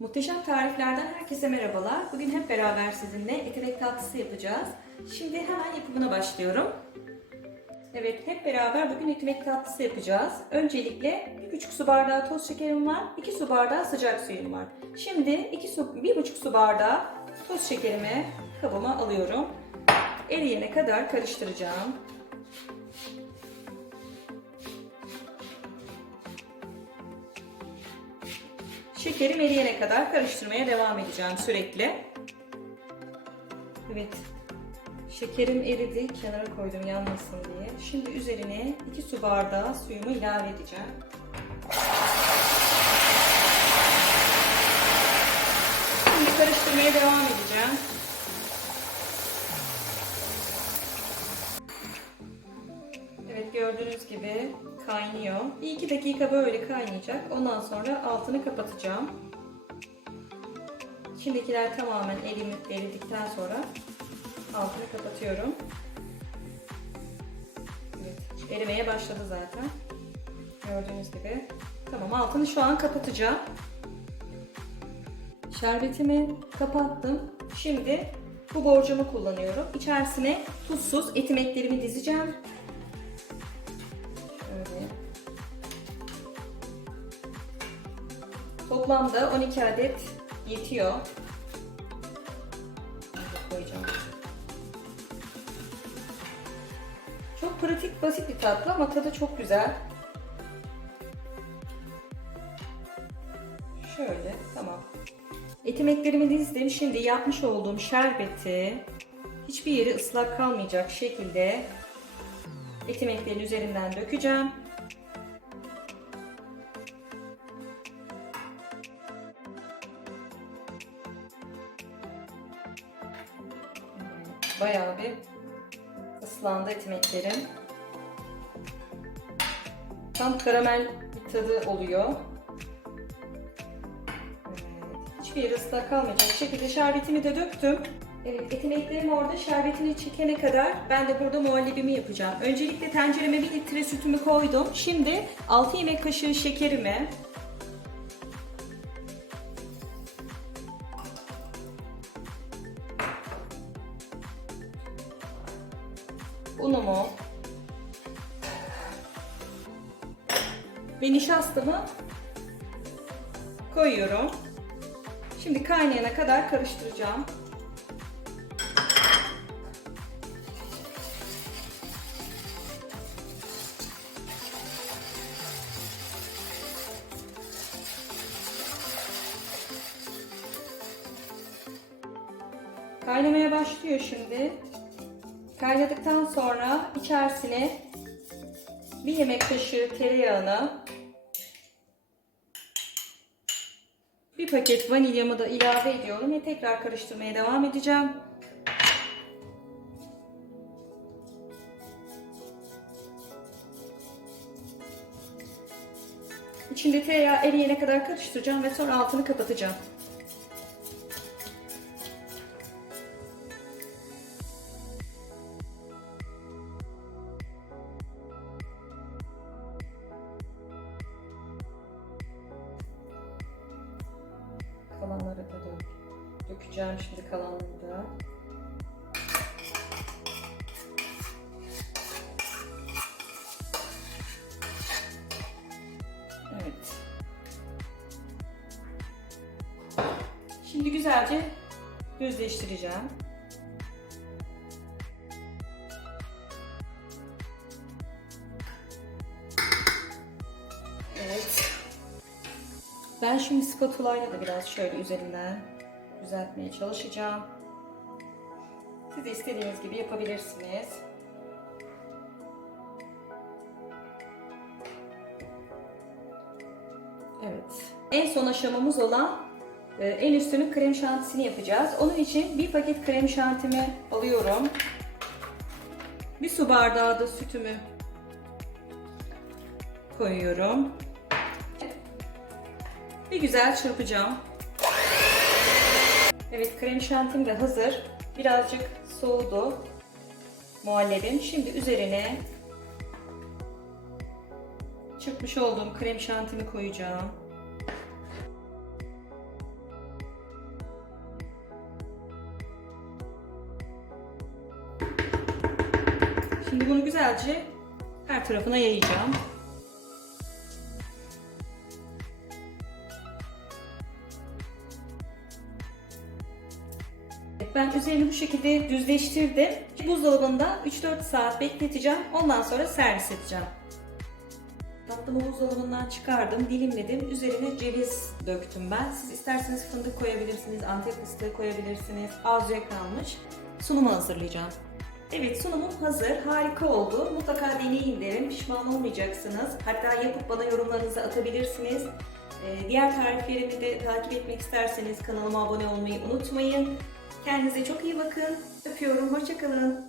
Muhteşem tariflerden herkese merhabalar. Bugün hep beraber sizinle etinek tatlısı yapacağız. Şimdi hemen yapımına başlıyorum. Evet, hep beraber bugün etinek tatlısı yapacağız. Öncelikle 1,5 su bardağı toz şekerim var, 2 su bardağı sıcak suyum var. Şimdi 2 su, 1,5 su bardağı toz şekerimi kabıma alıyorum. Eriyene kadar karıştıracağım. Şekerim eriyene kadar karıştırmaya devam edeceğim sürekli. Evet. Şekerim eridi. Kenara koydum yanmasın diye. Şimdi üzerine 2 su bardağı suyumu ilave edeceğim. Şimdi karıştırmaya devam edeceğim. Evet gördüğünüz gibi kaynıyor. Bir iki dakika böyle kaynayacak. Ondan sonra altını kapatacağım. İçindekiler tamamen erimi, eridikten sonra altını kapatıyorum. Evet, erimeye başladı zaten. Gördüğünüz gibi. Tamam altını şu an kapatacağım. Şerbetimi kapattım. Şimdi bu borcamı kullanıyorum. İçerisine tuzsuz etimeklerimi dizeceğim. Toplamda 12 adet yetiyor. Çok pratik, basit bir tatlı ama tadı çok güzel. Şöyle, tamam. Etimeklerimi dizdim. Şimdi yapmış olduğum şerbeti hiçbir yeri ıslak kalmayacak şekilde etimeklerin üzerinden dökeceğim. Bayağı bir ıslandı etimeklerim. Tam karamel bir tadı oluyor. Evet, hiçbir yeri ıslak kalmayacak şekilde şerbetimi de döktüm. Evet, etimeklerim orada şerbetini çekene kadar ben de burada muhallebimi yapacağım. Öncelikle tencereme 1 litre sütümü koydum. Şimdi 6 yemek kaşığı şekerimi, unumu ve nişastamı koyuyorum. Şimdi kaynayana kadar karıştıracağım. Kaynamaya başlıyor şimdi. Kaynadıktan sonra içerisine bir yemek kaşığı tereyağını, bir paket vanilyamı da ilave ediyorum ve tekrar karıştırmaya devam edeceğim. İçinde tereyağı eriyene kadar karıştıracağım ve sonra altını kapatacağım. Dökeceğim şimdi kalanları da. Evet. Şimdi güzelce düzleştireceğim. Evet. Ben şimdi spatula ile de biraz şöyle üzerinden düzeltmeye çalışacağım. Siz de istediğiniz gibi yapabilirsiniz. Evet. En son aşamamız olan e, en üstünün krem şantisini yapacağız. Onun için bir paket krem şantimi alıyorum. Bir su bardağı da sütümü koyuyorum. Bir güzel çırpacağım. Evet krem şantim de hazır. Birazcık soğudu muhallebim. Şimdi üzerine çırpmış olduğum krem şantimi koyacağım. Şimdi bunu güzelce her tarafına yayacağım. Ben üzerini bu şekilde düzleştirdim. Buzdolabında 3-4 saat bekleteceğim. Ondan sonra servis edeceğim. Tatlımı buzdolabından çıkardım, dilimledim. Üzerine ceviz döktüm ben. Siz isterseniz fındık koyabilirsiniz, antep fıstığı koyabilirsiniz. Arzuya kalmış. Sunumu hazırlayacağım. Evet sunumum hazır. Harika oldu. Mutlaka deneyin derim. Pişman olmayacaksınız. Hatta yapıp bana yorumlarınızı atabilirsiniz. Ee, diğer tariflerimi de takip etmek isterseniz kanalıma abone olmayı unutmayın. Kendinize çok iyi bakın. Öpüyorum. Hoşçakalın.